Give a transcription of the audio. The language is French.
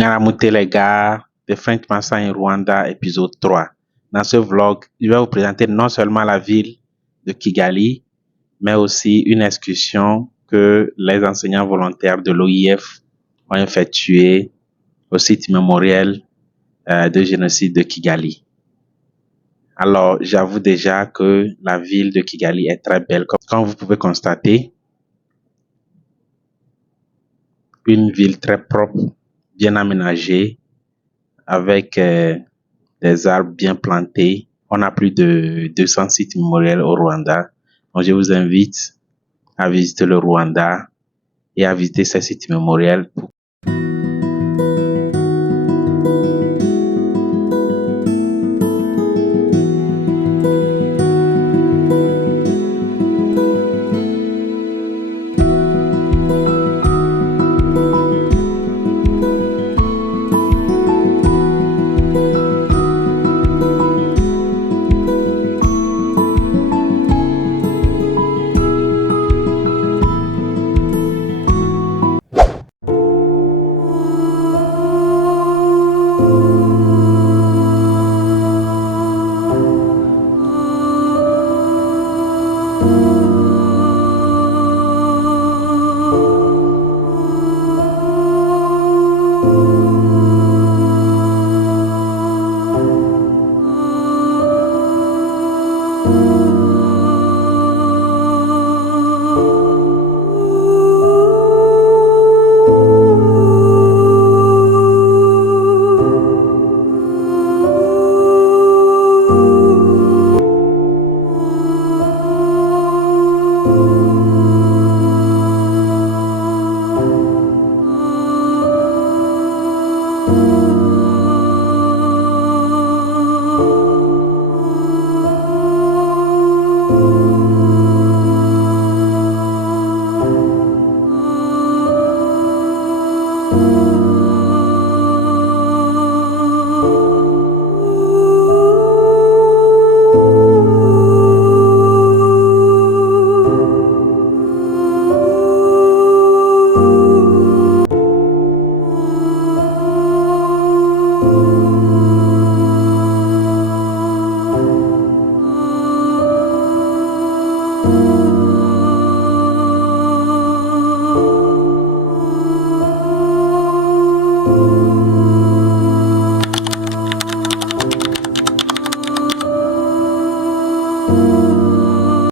Nyaramute les gars, de Frank Massa in Rwanda, épisode 3. Dans ce vlog, je vais vous présenter non seulement la ville de Kigali, mais aussi une excursion que les enseignants volontaires de l'OIF ont effectuée au site mémoriel de génocide de Kigali. Alors, j'avoue déjà que la ville de Kigali est très belle. Comme vous pouvez constater, une ville très propre, bien aménagée, avec des arbres bien plantés. On a plus de 200 sites mémoriels au Rwanda. Donc, je vous invite à visiter le Rwanda et à visiter ces sites mémoriels. Pour